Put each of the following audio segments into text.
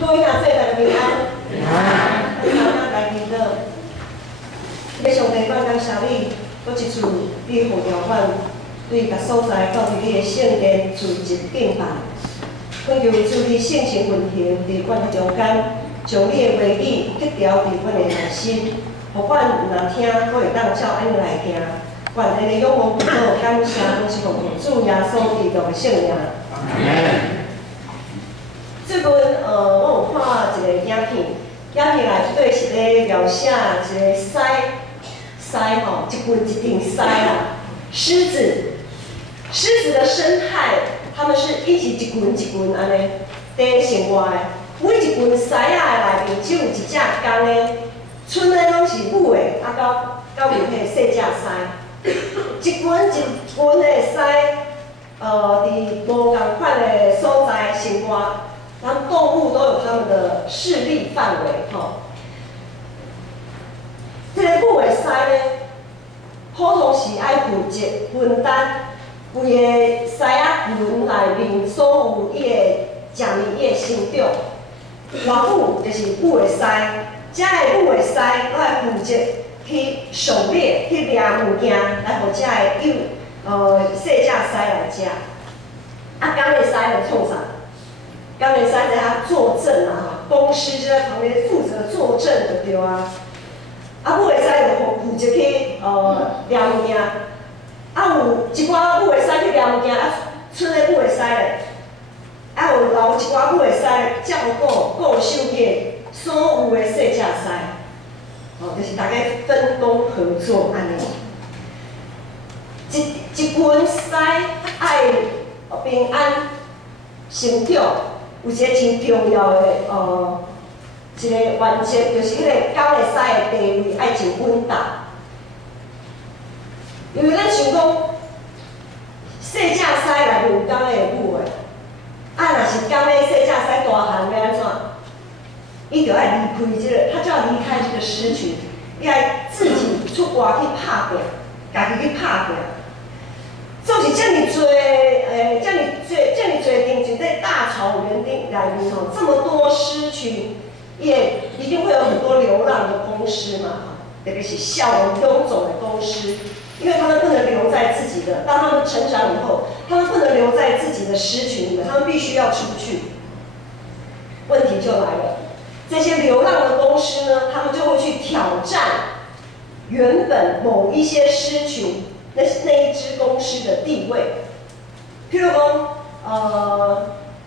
各位同学大家平安。平安。咱来年的，要上帝感谢你，搁一次你互调款，对各所在到伫你的圣殿聚集敬拜，恳求主你性情温馨，伫阮的中间，将你的话语结条伫阮的内心，互阮若听，搁会当照安尼来行。愿安尼仰望祈祷感谢，拢是奉主耶稣基督的圣名。最近我有看一个影片，影片内底是咧描写一个狮吼，一群一群狮啦，狮子的生态，他们是一起一群一群安尼在生活的。每一群狮仔的内面只有一只公的，剩的拢是母的，到有迄个细只狮。一群的狮，伫无共款的所在生活。他们动物都有他们的势力范围，吼。这个母的狮呢，普通是爱负责分担规个狮仔群内面所有伊的食物、伊的成长。老母就是母的狮，这个母的狮都爱负责去狩猎、去掠物件，来互这个细只狮来食。啊，公的狮来创啥？刚才在他作证啊，公狮就在旁边负责作证就对啊。啊，母的狮就负责去掠物件，啊有一寡母的狮去掠物件，啊剩的母的狮咧，啊有一寡母的狮照顾守夜所有的细只狮，就是大家分工合作安尼。一群狮爱平安成长。有一个真重要的一个原则，就是迄个公的狮的地位爱真稳当。因为咱想讲，细只狮内面有公的有母的，啊，若是公的细只狮大汉要安怎？伊就要离开这个，他就要离开这个狮群，伊爱自己出外去拍拼，家己去拍拼。就是这么多，这么多定居在大草原内面吼，这么多狮群，也一定会有很多流浪的公狮嘛，特别是校园臃肿的公狮，因为他们不能留在自己的，当他们成长以后，他们不能留在自己的狮群里面，他们必须要出去。问题就来了，这些流浪的公狮呢，他们就会去挑战原本某一些狮群。那一只公狮的地位，譬如讲，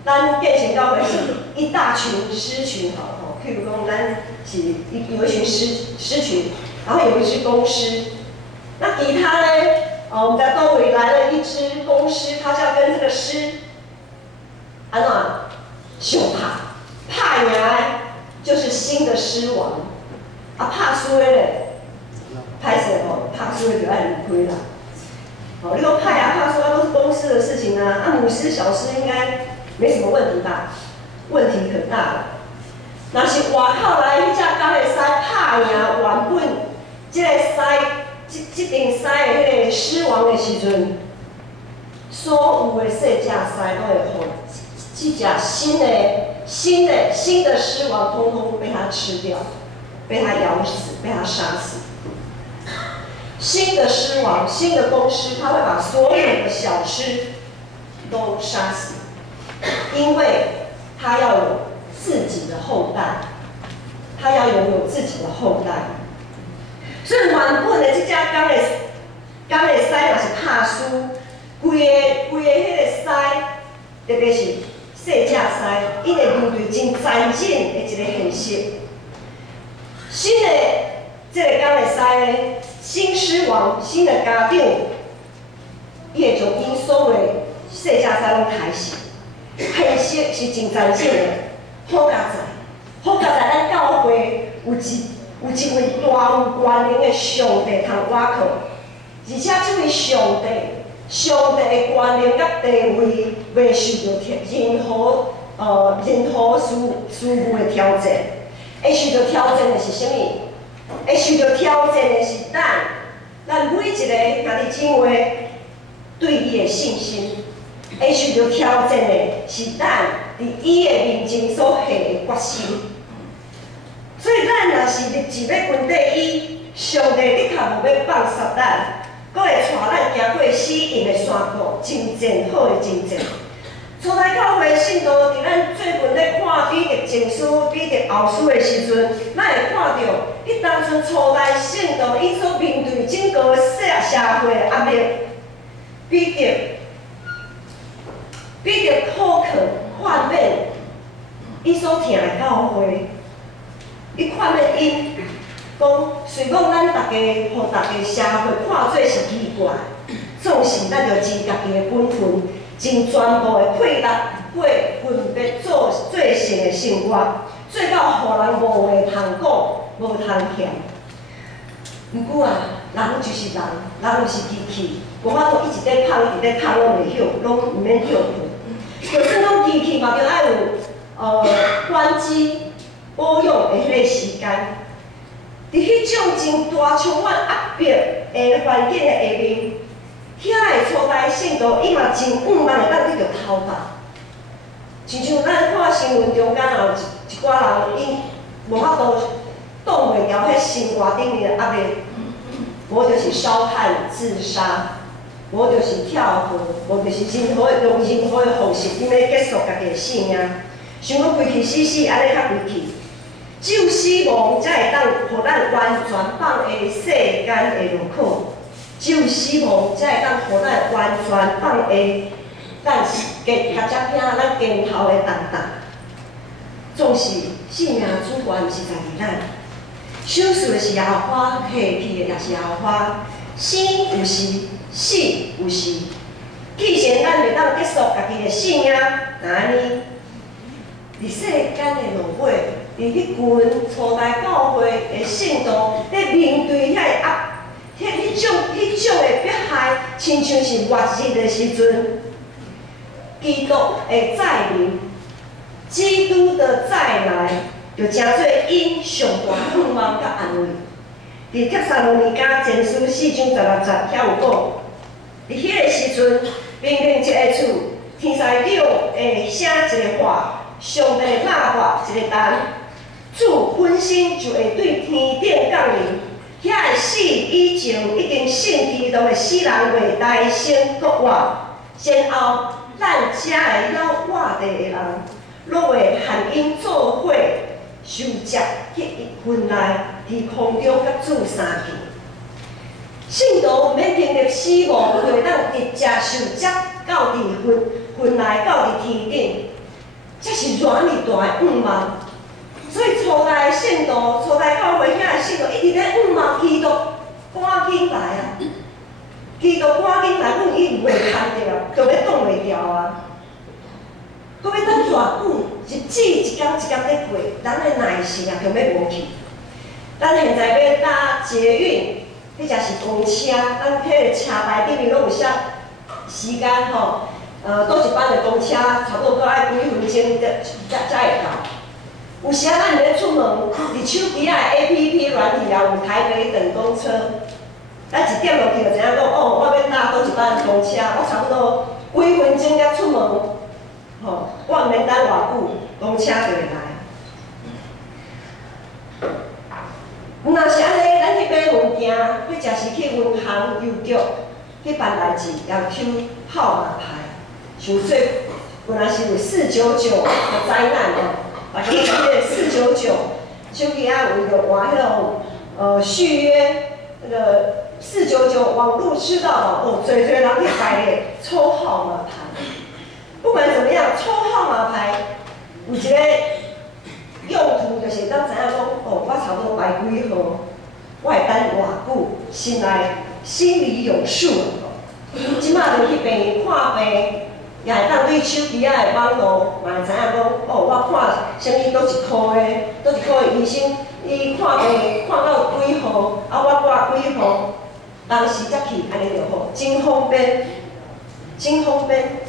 咱变成到的是一大群狮群，好，譬如讲，咱是有一群狮群，然后有一只公狮，那其他呢，我们在周围来了一只公狮，它就要跟这个狮，安怎相拍赢的，就是新的狮王，啊，拍输的咧，歹势吼，拍输的就爱离开啦。你说派啊、怕说啊，都是公狮的事情啊，母狮、小狮应该没什么问题吧？问题可大了。若是外口来迄只公的狮拍赢原本这个狮，这顶狮的迄个狮王的时阵，所有的细只狮都会互这只新的狮王，通通被它吃掉，被它咬死，被它杀死。新的狮王，新的公狮，他会把所有的小狮都杀死，因为他要有自己的后代，他要拥有自己的后代。所以原本的这只公的狮若是拍输，规个迄个狮，特别是细只狮，伊会面对真残忍的一个现实。新的这个公的狮呢？新狮王、新的家长，伊会将因所有的细只狮拢杀死。现实是真残忍的。好佳哉，咱教会有一位大有权能的上帝通倚靠，而且这位上帝的权能甲地位袂受到任何事物的挑战。会受到挑战的是啥物？会受到挑战的是咱每一个兄弟姊妹对伊的信心；会受到挑战的是伫伊的面前所下的决心。所以咱若是立志要跟缀伊，上帝的确无要放杀咱，佫会带咱行过死荫的山谷，真正好的真正。初代教会信徒伫咱最近咧看彼得前书、彼得后书的时阵，咱会看到，迄当阵初代信徒伊所面对整个社会的压力，彼得口渴患免，伊所听的教会，伊看免因讲，虽讲咱大家，互大家社会看做是奇怪，总是咱着尽家己的本分。尽全部的配力，过分别做成的生活，做到互人无话通讲，无通嫌。毋过啊，人就是人，人就是机器，无法度一直在捧，一直在捧，拢袂晓，拢毋免休困。就算讲机器嘛，着爱有关机保养的迄个时间。伫迄种真大充满压迫的环境的下面。遐的初代信徒，伊嘛真毋茫会当去着偷达，亲像咱看新闻中间有一寡人，伊无法度挡袂牢迄生活顶面的压力，无就是烧炭自杀，无就是跳河，无就是用任何的方式，因要结束家己的性命，想要规气死死，安尼较规气。只有死亡才会当互咱完全放下世间的路口。只有死亡才会当互咱完全放下，咱较才拼咱肩头的重担。总是性命主权毋是在于咱，手术的是耶和华，下去的也是耶和华。生有时，死有时。既然咱袂当结束家己的性命，那安尼，伫世间的路尾，伫迄群初代教会的信徒，咧面对遐个迄种的迫害，亲像是末日的时阵，基督的再临，基督的再来，就诚做因上大盼望甲安慰。伫帖撒罗尼迦前书4章16节遐有讲，伫迄个时阵，明明一个厝，天使长会写一个话，上帝喇叭一个弹，主本身就会对天顶降临。遐个死以前已经信基督的死人袂大声国活，然后咱遮个了活地的人，落会含因做伙受接迄一份来，伫空中甲主相见。信徒免经历死亡，就会当直接受接到伫份来到伫天顶，这是偌尔大的愿望。所以初代信徒、初代教会遐个信徒一直咧仰望基督，赶紧来啊！基督赶紧来，阮伊袂看着，就要挡袂牢啊！搁要等偌久，日子一天一天咧过，咱的耐性啊，就要无去。咱现在要搭捷运，迄才是公车，咱迄个车牌顶面拢有写时间吼，倒一班的公车，差不多搁爱几分钟才会到。有时啊，咱咧出门，伫手机啊 APP 软体啊，有台北等公车，咱一点落去就知影讲，哦，我要搭倒一班公车，我差不多几分钟才出门，吼，我毋免等偌久，公车就会来。若是安尼，咱去买物件，或者是去银行邮局去办代志，要抽号码牌，像说本来是有499的灾难哦。把迄个499，手机啊有着换迄种续约，那个499网络吃到饱，哦，侪人去排咧抽号码牌。不管怎么样，抽号码牌有一个用途，就是当知影讲，哦，我差不多排几号，我会等偌久，心里有数。即马就去病院看病。也会当对手机仔的网络，嘛会知影讲，哦，我看啥物倒一科的医生，伊看病看到几号，啊，我挂几号，当时才去，安尼就好，真方便，真方便。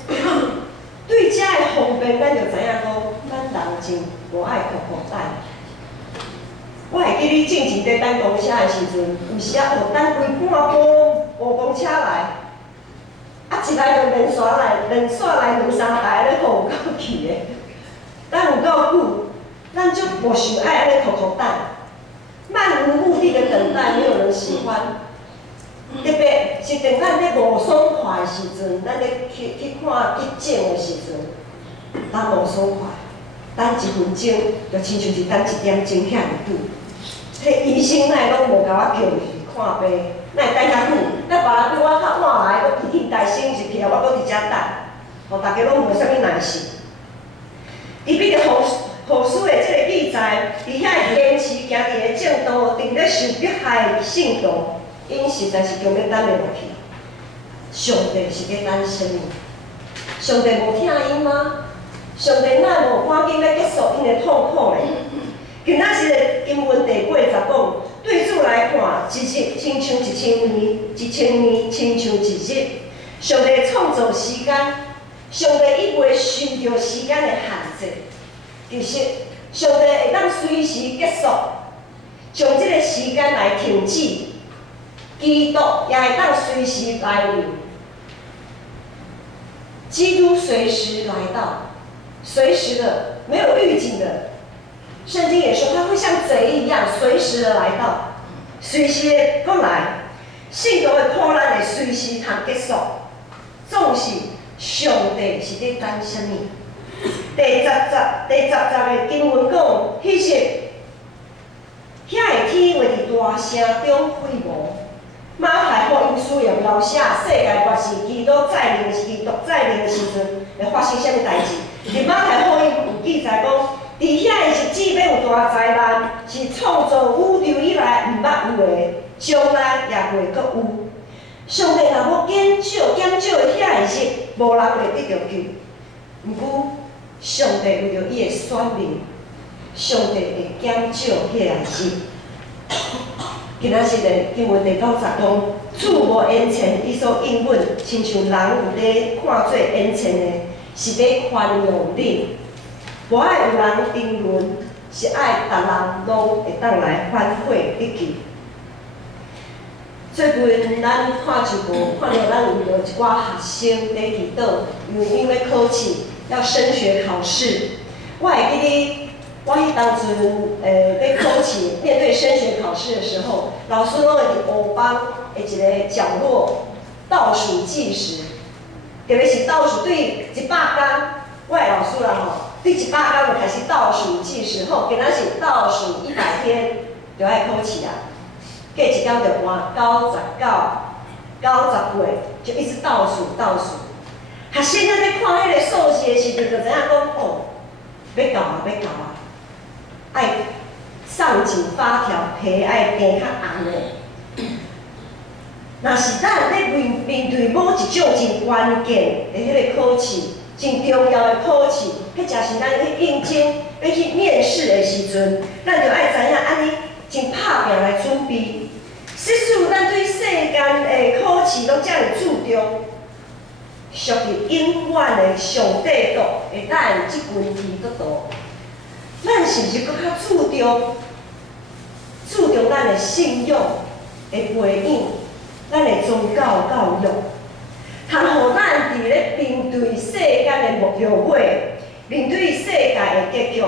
对遮的方便，咱就知影讲，咱人真无爱苦苦等。我会记你进前在等公车的时阵，有时啊，哦，等规半晡无公车来。啊，一来就连续来2、3台咧，互有够气的。咱有够久，咱就无想爱安尼苦苦等，漫无目的的等待，没有人喜欢。特别是等咱咧无爽快的时阵，咱咧去看急诊的时阵，咱无爽快，等1分钟，就亲像是等1点钟遐尔久。迄医生哪会拢无甲我叫入去看病，哪会等遐久？那别人比我较晚来，我提起大声入去啊，我搁伫遮等，互大家拢无啥物耐心。伊比着护士的即个记载，伫遐坚持行伫个正道，伫咧受迫害的信徒。因实在是强要等袂落去。上帝是咧等什么？上帝无听因吗？上帝哪无赶紧要结束因的痛苦咧？今仔日的经文第80讲，对主来看，一日亲像1000年，1000年亲像一日。上帝创造时间，上帝伊袂受着时间的限制。其实，上帝会当随时结束，将这个时间来停止。基督也会当随时来临，基督随时来到，随时的，没有预警的。圣经也说他会像贼一样，随时的来到，随时的过来。信徒的苦难会随时通结束，总是上帝是咧等什么？第10节的经文讲，迄日，遐个天会伫大声中飞舞。马太福音书也描写世界末世基督再临的时阵会发生啥物代志。伫马太福音有记载讲，伫遐的日子要有大灾难，是创造宇宙以来毋捌有的，将来也袂阁有。上帝若要减少遐的日，无人会得着救。毋过，上帝为着伊的选民，上帝会减少遐个日。今仔日的经文第90讲，主无眼前，伊所应允，亲像人有咧看做眼前的，是要宽容你。无爱有人评论，是爱逐人拢会当来反悔得去。最近咱看直播，看到咱有一寡学生在祈祷，因为考试要升学考试，我会记得。我迄当阵，在考试面对升学考试的时候，老师拢会伫黑板的一个角落倒数计时，特别是倒数对100天，我的老师啦吼，对100天就开始倒数计时，好，今仔是倒数100天就爱考试啊，过一天就换99、98，就一直倒数。学生仔在看迄个数字的时阵，就知影讲哦，要到啊。爱上紧发条，皮爱变较红的。若是咱咧面对某一种真关键的迄个考试，真重要的考试，迄正是咱去应征、要去面试的时阵，咱就爱知影安尼真拍拼来准备。实属咱对世间的考试拢遮尔注重，属于永远的上帝度会带即份题得到。咱是毋是搁较注重咱的信用的培养，咱的宗教教育，通互咱伫咧面对世间的末尾，面对世界的结局，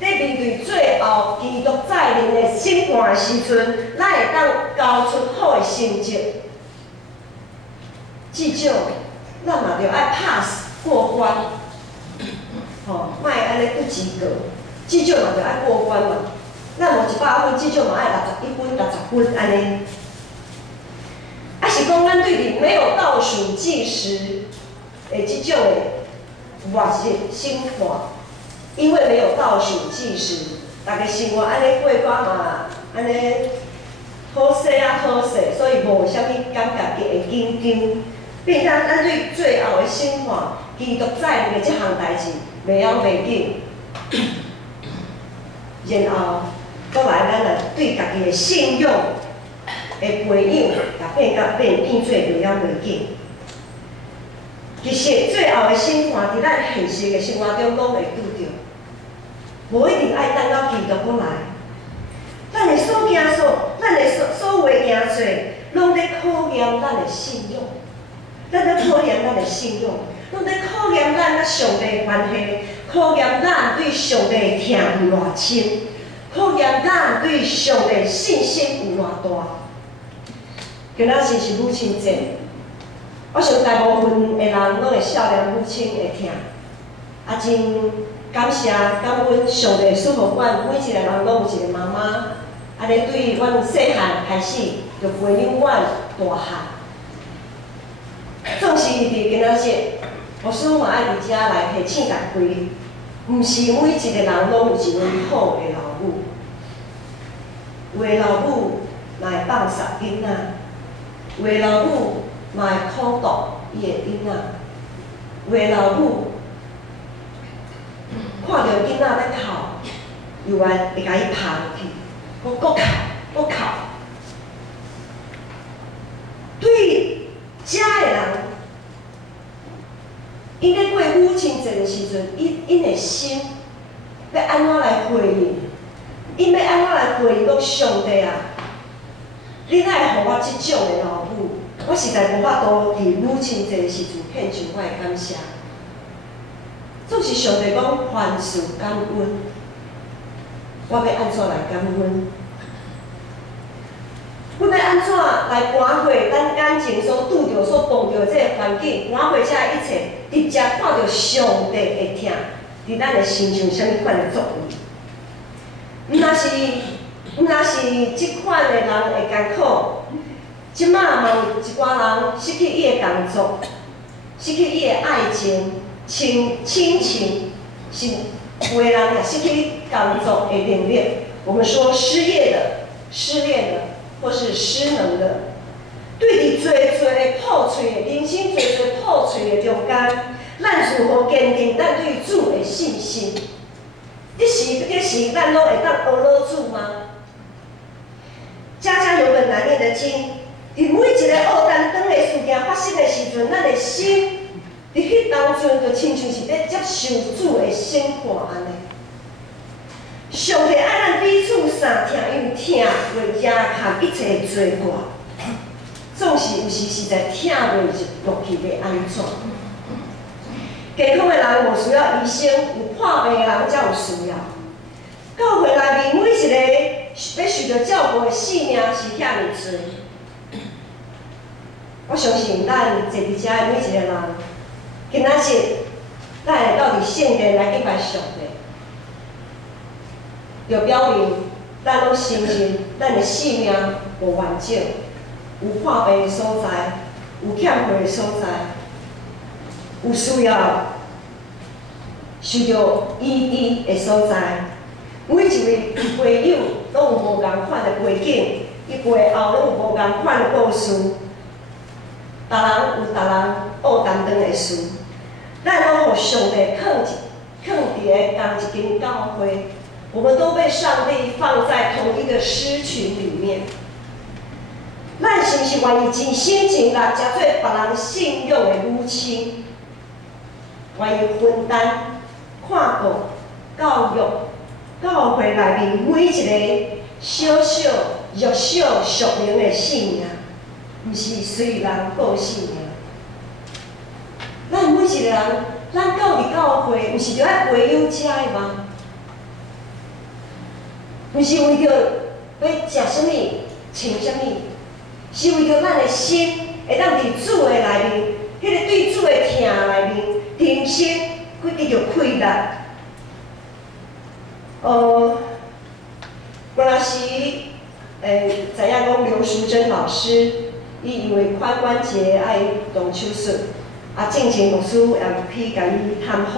在面对最后基督再临的审判的时阵，咱会当交出好的成绩。至少，咱嘛着爱 pass 过关，莫安尼不及格。至少嘛就爱过关嘛，咱无100分，至少嘛爱61分、60分安尼。啊是讲咱对伫没有倒数计时的即种的末日审判，因为没有倒数计时，大家生活安尼过关嘛，安尼好势，所以无啥物感觉会紧张。变成咱对最后的审判，基督再临的即项代志，袂晓袂紧。然后，搁来咱来对家己的信用的培养，也变做袂晓袂紧。其实最后的审判，伫咱现实的生活中拢会拄着，无一定爱等到基督过来。咱的所行咱的所有的行做，拢在考验咱的信用，咱在考验咱的信用，拢在考验咱甲上帝的关系，考验咱对上帝的疼有偌深，考验咱对上帝信心有偌大。今仔日是母亲节，我想大部分的人拢会少年母亲的疼，真感谢感恩上帝赐予阮每一个人拢有一个妈妈，安尼对阮细汉开始就培养阮大汉。总是伫今仔日，牧师嘛爱伫遮来提醒大家，毋是每一个人拢有一位好的老母。有的老母嘛会放杀囡仔，有的老母嘛会苦毒伊的囡仔，有的老母看到囡仔在哭，又会甲伊拍落去，搁哭，搁哭。对遮的人，因咧过母亲节的时阵，因的心要安怎来回应？因要安怎来回应讲上帝啊？你哪会互我即种的老母？我实在无法度伫母亲节的时阵献上我的感谢。总是上帝讲凡事感恩，我要安怎来感恩？阮要安怎来搬过咱眼前所拄着、所碰着这个环境，搬过这一切，直接看到上帝的疼伫咱的身上什么款的作用？毋若是即款的人会艰苦，即马嘛有一寡人失去伊的工作，失去伊的爱情、亲情，是有的人也失去工作的能力。我们说失业的、失恋的，或是失能的，对伫侪的破碎的人生、侪破碎的中间，咱如何坚定咱对主的信心？这是咱拢会当学老主吗？家家有本难念的经，伫每一个黑单当的事件发生的时阵，咱的心伫迄当阵就亲像是咧接受主的审判安尼。上帝爱咱彼此相疼，因为疼袂惊含一切的罪过，总是有时实在疼袂落去袂安怎。健康的人无需要医生，有破病的人才有需要。教会内面每一个要受到照顾的性命是遐尼多，我相信咱坐伫遮的每一个人，今仔日咱会到伫圣殿来敬拜上帝，就表明咱拢承认咱的性命无完整，有破病的所在，有欠费的所在。有需要受到医治的所在，每一位朋友拢有无共款的背景，伊背后拢有无共款的故事。逐人有逐人负担当的事，咱拢互上帝放伫咧同一间教会，我们都被上帝放在同一个狮群里面。咱是不是愿意真心真力，食做别人信用的母亲？愿意分担、看顾、教育教会内面每一个小小、弱小、属灵的性命，毋是随人过性命。咱每一个人，咱到伫教会，毋是着爱培养遮的吗？毋是为着要食啥物、穿啥物，是为着咱的心会当伫主的内面，迄个对主的疼内面。人生会继续快乐。我那时知影讲刘淑珍老师，伊因为髋关节爱动手术，进前牧师也去甲伊探访。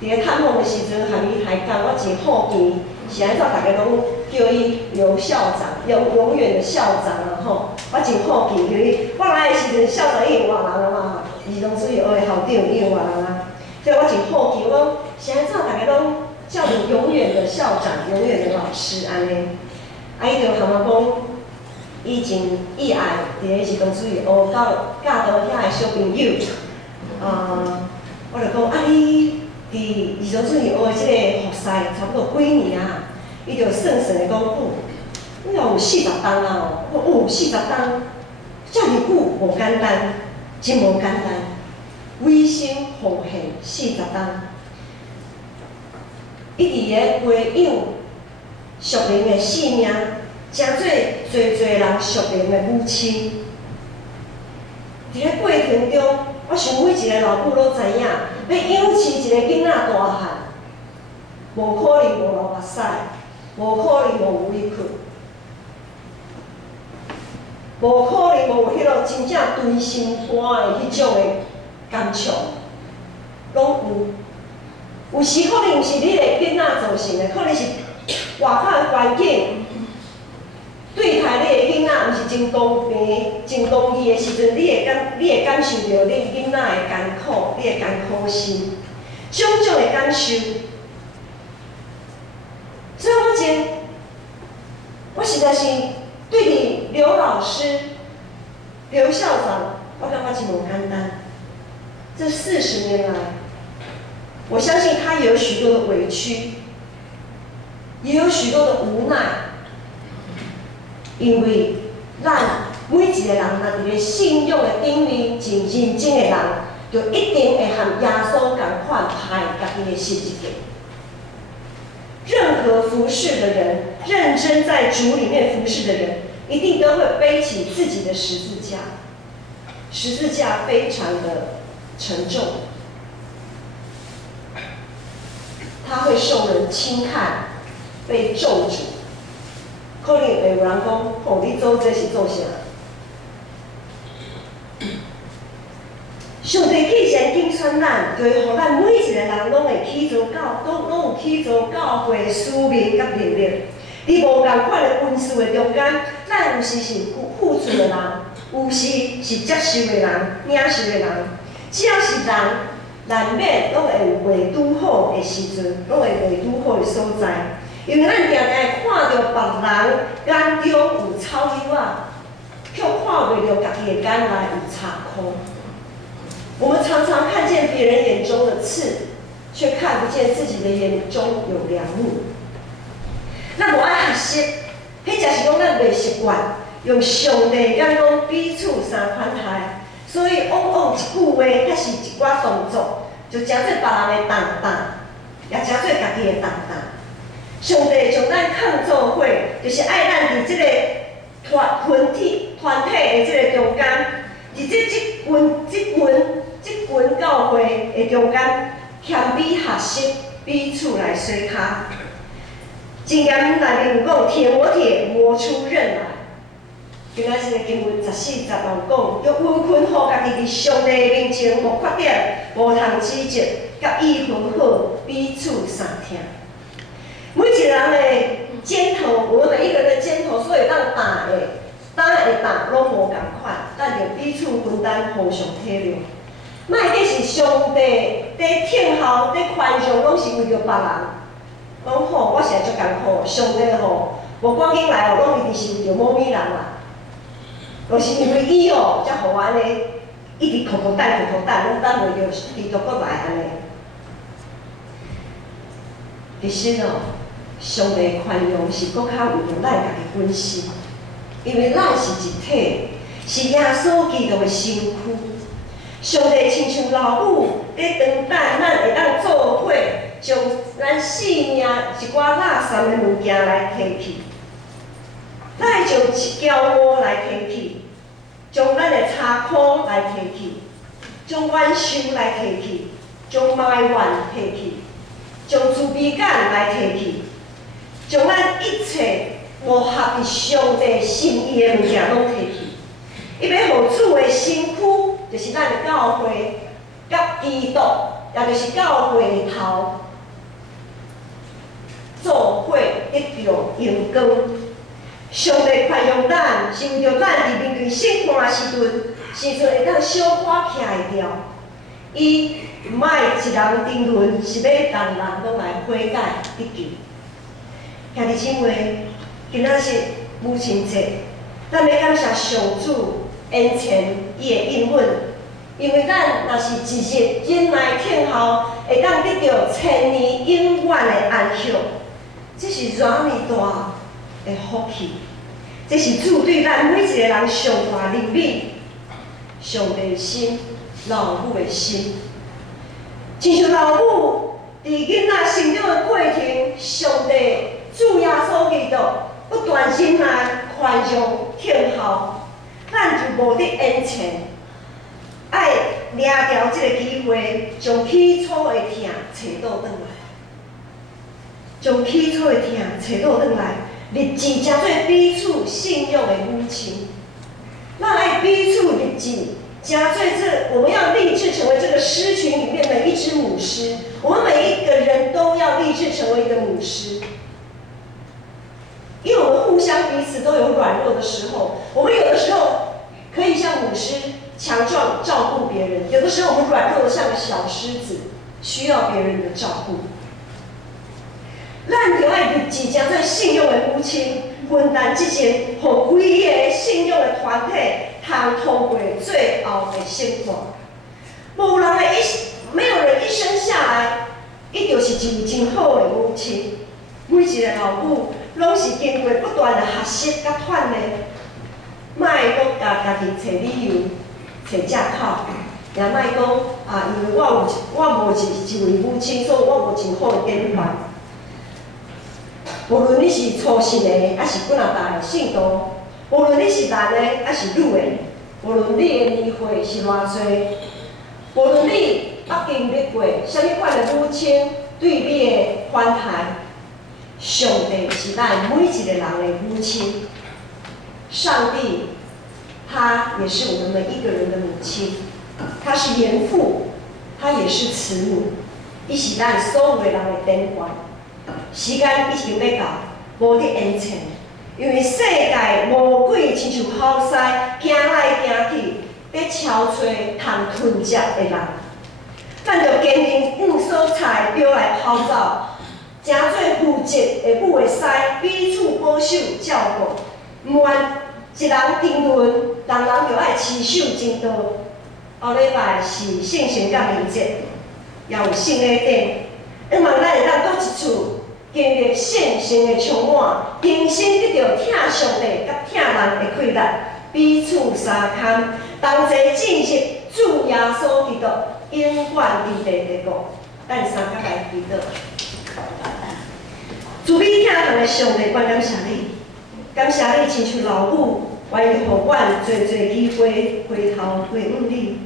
伫咧探访的时阵，含伊还讲我真好奇，是安怎大家拢叫伊刘校长，永远的校长啊吼！我真好奇，因为我来的时阵，校长已经换人了嘛。儿童主义学的校长已经换人啊，所以我真好奇，我讲是安怎大家拢叫你永远的校长、永远的老师安尼？伊就含我讲，以前意爱伫咧儿童主义学教导遐个小朋友，我就讲你伫儿童主义学的即个学赛差不多几年啊？伊就算算的讲，你若有40档啊！我讲40档，遮尔久无简单。真无简单，委身奉献40档。一直咧培养属灵的性命，真侪人属灵的母亲。伫咧过程中，我想每一个老母都知影，要养饲一个囡仔大汉，无可能无流目屎，无可能无委屈，无可能无迄种真正捶心肝的迄种的感触，拢有。有时可能是你的囡仔造成的，可能是外口的环境对待你的囡仔，毋是真公平、真公义的时阵，你会感受到你囡仔的艰苦，你的艰苦心，种种的感受。所以我实在是对你刘老师、刘校长，我感觉真无简单。这40年来，我相信他也有许多的委屈，也有许多的无奈，因为咱每一个人，若伫咧信仰的顶面真认真的人，就一定会和耶稣同款拍家己的十字架。任何服侍的人，认真在主里面服侍的人，一定都会背起自己的十字架。十字架非常的沉重，它会受人轻看，被咒诅。可能会有人讲：“哦，你做这是做啥？”上帝既然拣选咱，就会互咱每一个人拢会起造拢有起造教会使命甲能力。伫无共款的恩赐的中间，咱有时是付出的人，有时是接受的人、领受的人。只要是人，难免拢会有未拄好的时阵，拢会未拄好的所在。因为咱常常看到别人眼中有草油啊，却看袂到家己的眼内有插空。我们常常看见别人眼中的刺，却看不见自己的眼中有良木。咱无爱学习，迄才是讲咱袂习惯用上帝眼光彼此相款待，所以往往一句话，还是一寡动作，就诚做别人的担当，也诚做家己的担当。上帝将咱抗做伙，就是爱咱伫即个团体的即个中间，伫即群教会的中间，谦卑学习，彼此来洗脚。箴言内面有讲：“铁磨铁，磨出刃来。”今仔日经文14、16讲，要温困好家己伫上帝面前无缺点，无通指责，甲伊和好，彼此相听。每一个人的肩头，我们每一个人的肩头所以当担的拢无共款，咱就彼此分担，互相体谅。莫计是上帝在听候、在宽容，拢是为着别人。讲吼，我是来足艰苦，上帝吼，无赶紧来吼，拢一定是为着某物人啦。就是因为伊吼，才互我安尼一直苦等，拢等袂着，伊就搁来安尼。其实哦，上帝宽容是搁较为着咱家己本身，因为咱是一体，是耶稣基督的身躯。上帝亲像老母在长等，咱会当做伙，将咱性命一寡垃圾的物件来提去，咱会将一条毛来提去，将咱的柴苦来提去，将怨仇来提去，将埋怨提去，将自卑感来提去，将咱一切无合于上帝心意的物件拢提去。伊要互主的身躯，就是咱的教会，甲基督，也就是教会的头，做伙得到荣光。上帝宽容咱，是为着咱伫面对审判的时阵会当小可徛会牢。伊毋爱一人定论，是要人人拢来悔改得救。兄弟姊妹，今仔日母亲节，咱要感谢上主。恩前伊的应允，因为咱若是一日忍耐听候，会当得到千年永远的安息，这是偌尔大的福气，这是主对咱每一个人上大怜悯。上帝的心，老母的心，亲像老母伫囡仔成长的过程，上帝主耶稣基督不断忍耐、宽容、听候，咱就无得恩前，爱抓牢这个机会，将起初的疼找倒转来，将起初的疼找倒转来，立志成做彼此信仰的母亲。咱爱彼此立志。 加最这，我们要立志成为这个狮群里面的一只母狮。我们每一个人都要立志成为一个母狮，因为我们互相彼此都有软弱的时候。我们有的时候可以像母狮强壮照顾别人，有的时候我们软弱的像个小狮子，需要别人的照顾。咱就爱立志将做信仰的母亲，分担这件，互规个信仰的团体。 通透过最后的生活，没有人一生下来，伊就是一位真好的母亲。每一个老母，拢是经过不断的学习甲锻炼，莫搁家己找理由、找借口，也莫讲啊，因为我无一位母亲，所以我无真好的典范。无论你是初信的，还是加拿大的信徒。 无论你是男的还是女的，无论你的年岁是偌济，无论你捌经历过什么款的母亲对你的款待，上帝是咱每一个人的母亲。上帝，他也是我们每一个人的母亲，他是严父，他也是慈母，伊是咱所有的人的典范。时间已经要到，无得延迟。 因为世界魔鬼亲像好狮，行来行去，咧敲吹通吞食的人。咱着坚定往所在表来跑走，诚做负责的母的狮，彼此保守照顾，毋愿一人沉沦，人人着爱持守正道。后礼拜是圣神甲灵节，也有圣礼典，希望咱会当搁一次。 经历圣神的充满，重新得到疼上帝甲疼人的快乐，彼此相牵，同齐进入主耶稣基督永远伫地的国。咱三甲来祈祷。主你疼人的上帝，我感谢你，感谢你亲像老母，愿意予阮侪机会回头回应你。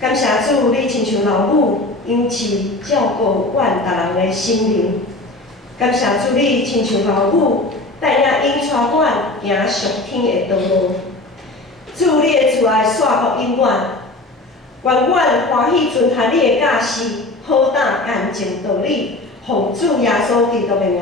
感谢主，你亲像老母，因此照顾阮逐人的心灵。 感谢主，你亲像老母，带领因带阮行上天的道路。主，你的慈爱线福永远，愿阮欢喜遵行你的教示，好打干净道理，奉主耶稣基督的名。